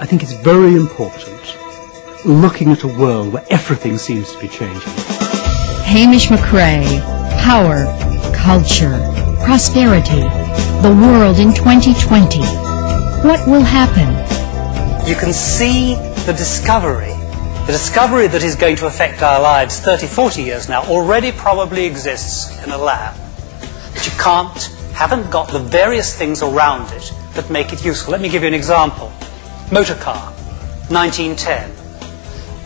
I think it's very important looking at a world where everything seems to be changing. Hamish McRae, Power, Culture, Prosperity, the World in 2020. What will happen? You can see the discovery that is going to affect our lives 30, 40 years now already probably exists in a lab. But you haven't got the various things around it that make it useful. Let me give you an example. Motor car, 1910.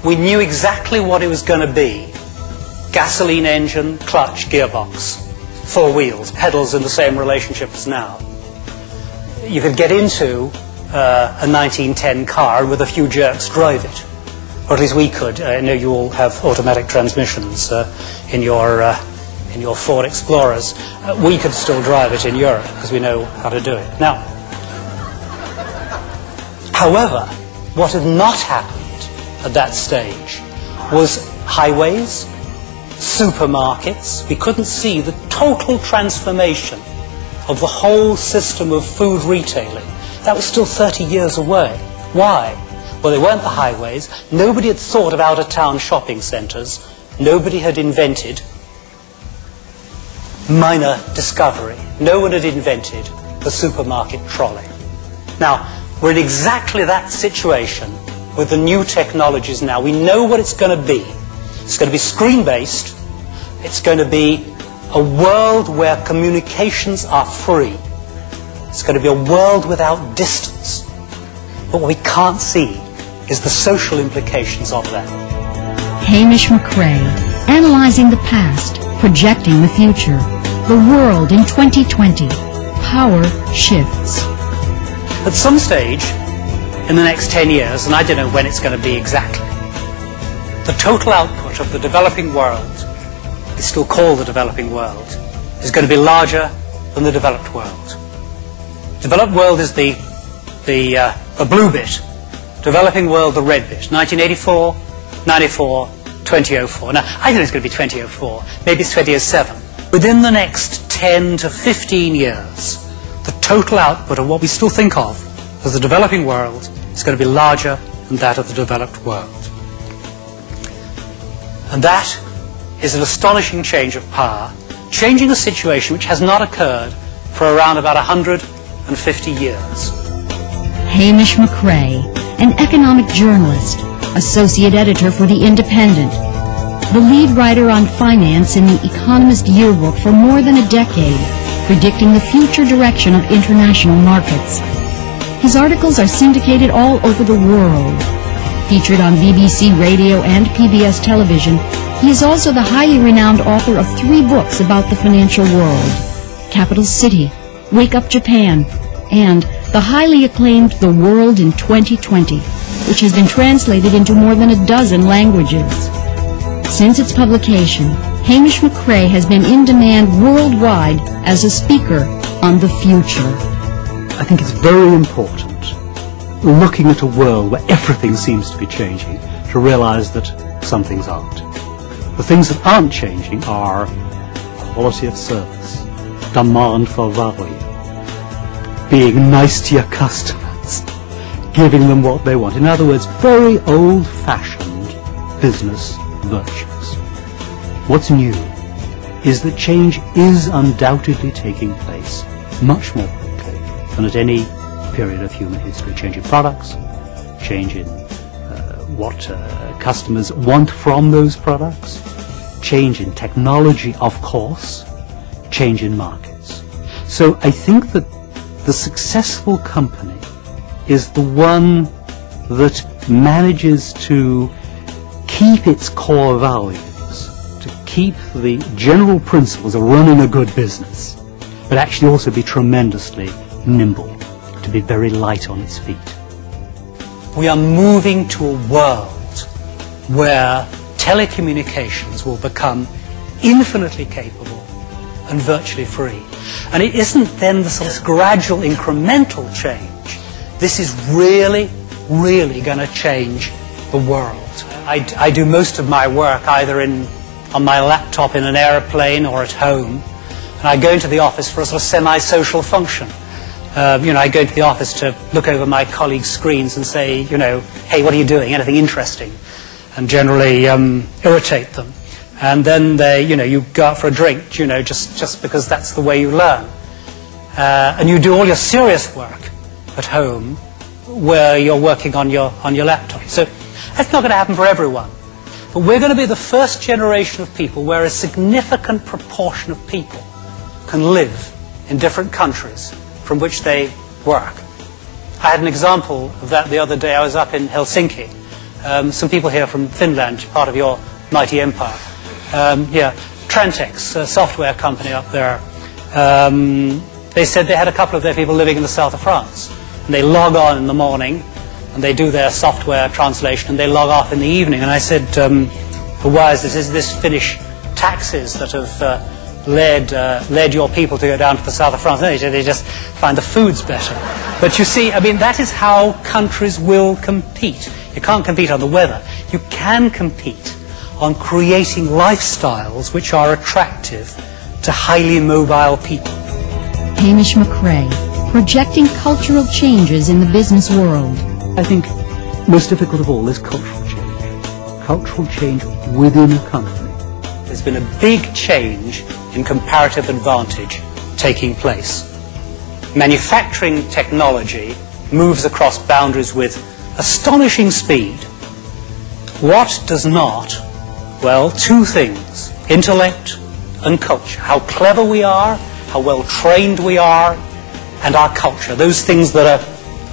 We knew exactly what it was going to be. Gasoline engine, clutch, gearbox, four wheels, pedals in the same relationship as now. You could get into a 1910 car and with a few jerks drive it. Or at least we could. I know you all have automatic transmissions in your Ford Explorers. We could still drive it in Europe because we know how to do it. Now, however, what had not happened at that stage was highways, supermarkets. We couldn't see the total transformation of the whole system of food retailing. That was still 30 years away. Why? Well, they weren't the highways. Nobody had thought of out-of-town shopping centres. Nobody had invented minor discovery. No one had invented the supermarket trolley. Now, we're in exactly that situation with the new technologies now. We know what it's going to be. It's going to be screen-based. It's going to be a world where communications are free. It's going to be a world without distance. But what we can't see is the social implications of that. Hamish McRae, analyzing the past, projecting the future. The world in 2020. Power shifts. At some stage in the next 10 years, and I don't know when it's going to be exactly, the total output of the developing world, it's still called the developing world, is going to be larger than the developed world. Developed world is the blue bit. Developing world, the red bit. 1984, 94, 2004. Now, I think it's going to be 2004. Maybe it's 2007. Within the next 10 to 15 years, the total output of what we still think of as the developing world is going to be larger than that of the developed world. And that is an astonishing change of power, changing a situation which has not occurred for around about 150 years. Hamish McRae, an economic journalist, associate editor for The Independent, the lead writer on finance in the Economist yearbook for more than a decade, predicting the future direction of international markets. His articles are syndicated all over the world. Featured on BBC Radio and PBS television, he is also the highly renowned author of 3 books about the financial world: Capital City, Wake Up Japan, and the highly acclaimed The World in 2020, which has been translated into more than a dozen languages. Since its publication, Hamish McRae has been in demand worldwide as a speaker on the future. I think it's very important, looking at a world where everything seems to be changing, to realize that some things aren't. The things that aren't changing are quality of service, demand for value, being nice to your customers, giving them what they want. In other words, very old-fashioned business virtues. What's new is that change is undoubtedly taking place much more quickly than at any period of human history. Change in products, change in what customers want from those products, change in technology, of course, change in markets. So I think that the successful company is the one that manages to keep its core values, to keep the general principles of running a good business, but actually also be tremendously nimble, to be very light on its feet. We are moving to a world where telecommunications will become infinitely capable and virtually free. And it isn't then the sort of gradual incremental change. This is really, really going to change the world. I do most of my work either on my laptop in an airplane or at home, and I go into the office for a sort of semi-social function. I go into the office to look over my colleagues' screens and say, hey, what are you doing? Anything interesting? And generally irritate them. And then you go out for a drink, just because that's the way you learn. And you do all your serious work at home where you're working on your laptop. So that's not going to happen for everyone. But we're going to be the first generation of people where a significant proportion of people can live in different countries from which they work. I had an example of that the other day. I was up in Helsinki. Some people here from Finland, part of your mighty empire. Trantex, a software company up there. They said they had a couple of their people living in the south of France. And they log on in the morning, and they do their software translation, and they log off in the evening. And I said, why is this? Is this Finnish taxes that have led your people to go down to the south of France? No, they just find the food's better. But you see, that is how countries will compete. You can't compete on the weather. You can compete on creating lifestyles which are attractive to highly mobile people. Hamish McRae, projecting cultural changes in the business world. I think most difficult of all is cultural change. Cultural change within a company. There's been a big change in comparative advantage taking place. Manufacturing technology moves across boundaries with astonishing speed. What does not? Well, two things: intellect and culture. How clever we are, how well trained we are, and our culture. Those things that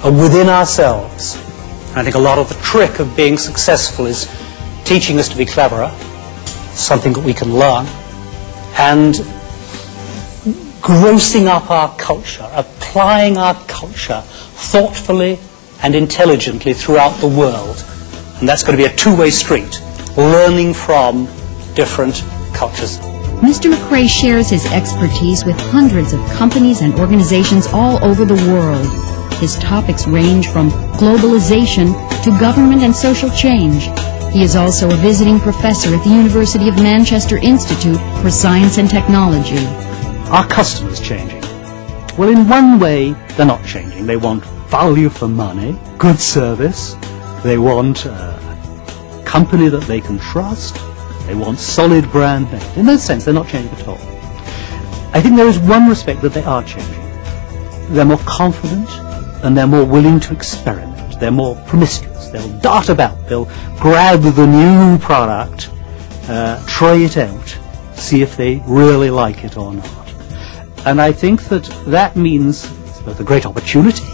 are within ourselves. And I think a lot of the trick of being successful is teaching us to be cleverer, something that we can learn, and grossing up our culture, applying our culture thoughtfully and intelligently throughout the world. And that's going to be a two-way street, learning from different cultures. Mr. McRae shares his expertise with hundreds of companies and organizations all over the world. His topics range from globalization to government and social change. He is also a visiting professor at the University of Manchester Institute for Science and Technology. Are customers changing? Well, in one way, they're not changing. They want value for money, good service. They want a company that they can trust. They want solid brand name. In that sense, they're not changing at all. I think there is one respect that they are changing. They're more confident and they're more willing to experiment. They're more promiscuous. They'll dart about. They'll grab the new product, try it out, see if they really like it or not. And I think that means it's both a great opportunity.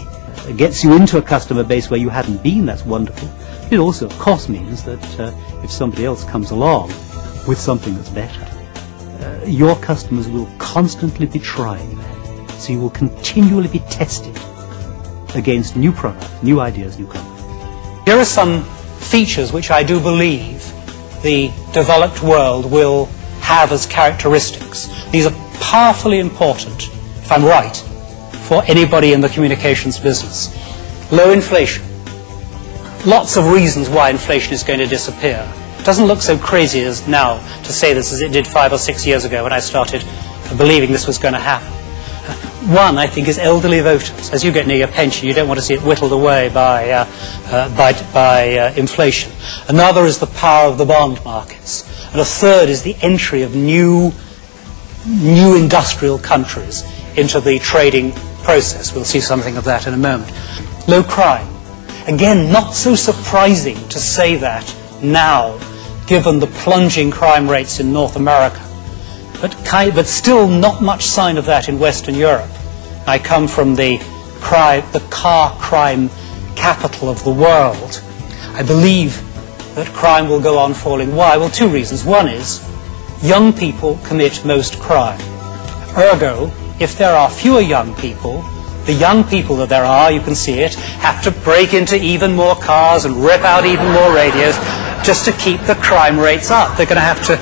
It gets you into a customer base where you hadn't been. That's wonderful. It also, of course, means that if somebody else comes along with something that's better, your customers will constantly be trying that. So you will continually be tested against new products, new ideas, new companies. Here are some features which I do believe the developed world will have as characteristics. These are powerfully important, if I'm right, for anybody in the communications business. Low inflation. Lots of reasons why inflation is going to disappear. It doesn't look so crazy as now to say this as it did 5 or 6 years ago when I started believing this was going to happen. One, I think, is elderly voters. As you get near your pension, you don't want to see it whittled away by inflation. Another is the power of the bond markets. And a third is the entry of new industrial countries into the trading process. We'll see something of that in a moment. Low crime. Again, not so surprising to say that now, given the plunging crime rates in North America. But still not much sign of that in Western Europe. I come from the car crime capital of the world. I believe that crime will go on falling. Why? Well, two reasons. One is young people commit most crime. Ergo, if there are fewer young people, the young people that there are, you can see it, have to break into even more cars and rip out even more radios just to keep the crime rates up. They're going to have to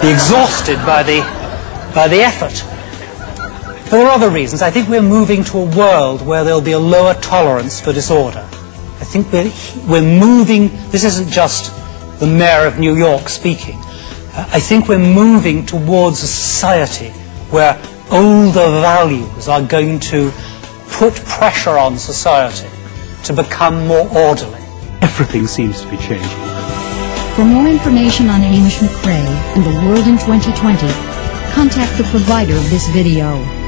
be exhausted by the effort. But there are other reasons. I think we're moving to a world where there'll be a lower tolerance for disorder. I think we're moving, this isn't just the mayor of New York speaking. I think we're moving towards a society where older values are going to put pressure on society to become more orderly. Everything seems to be changing. For more information on Hamish McRae and the world in 2020, contact the provider of this video.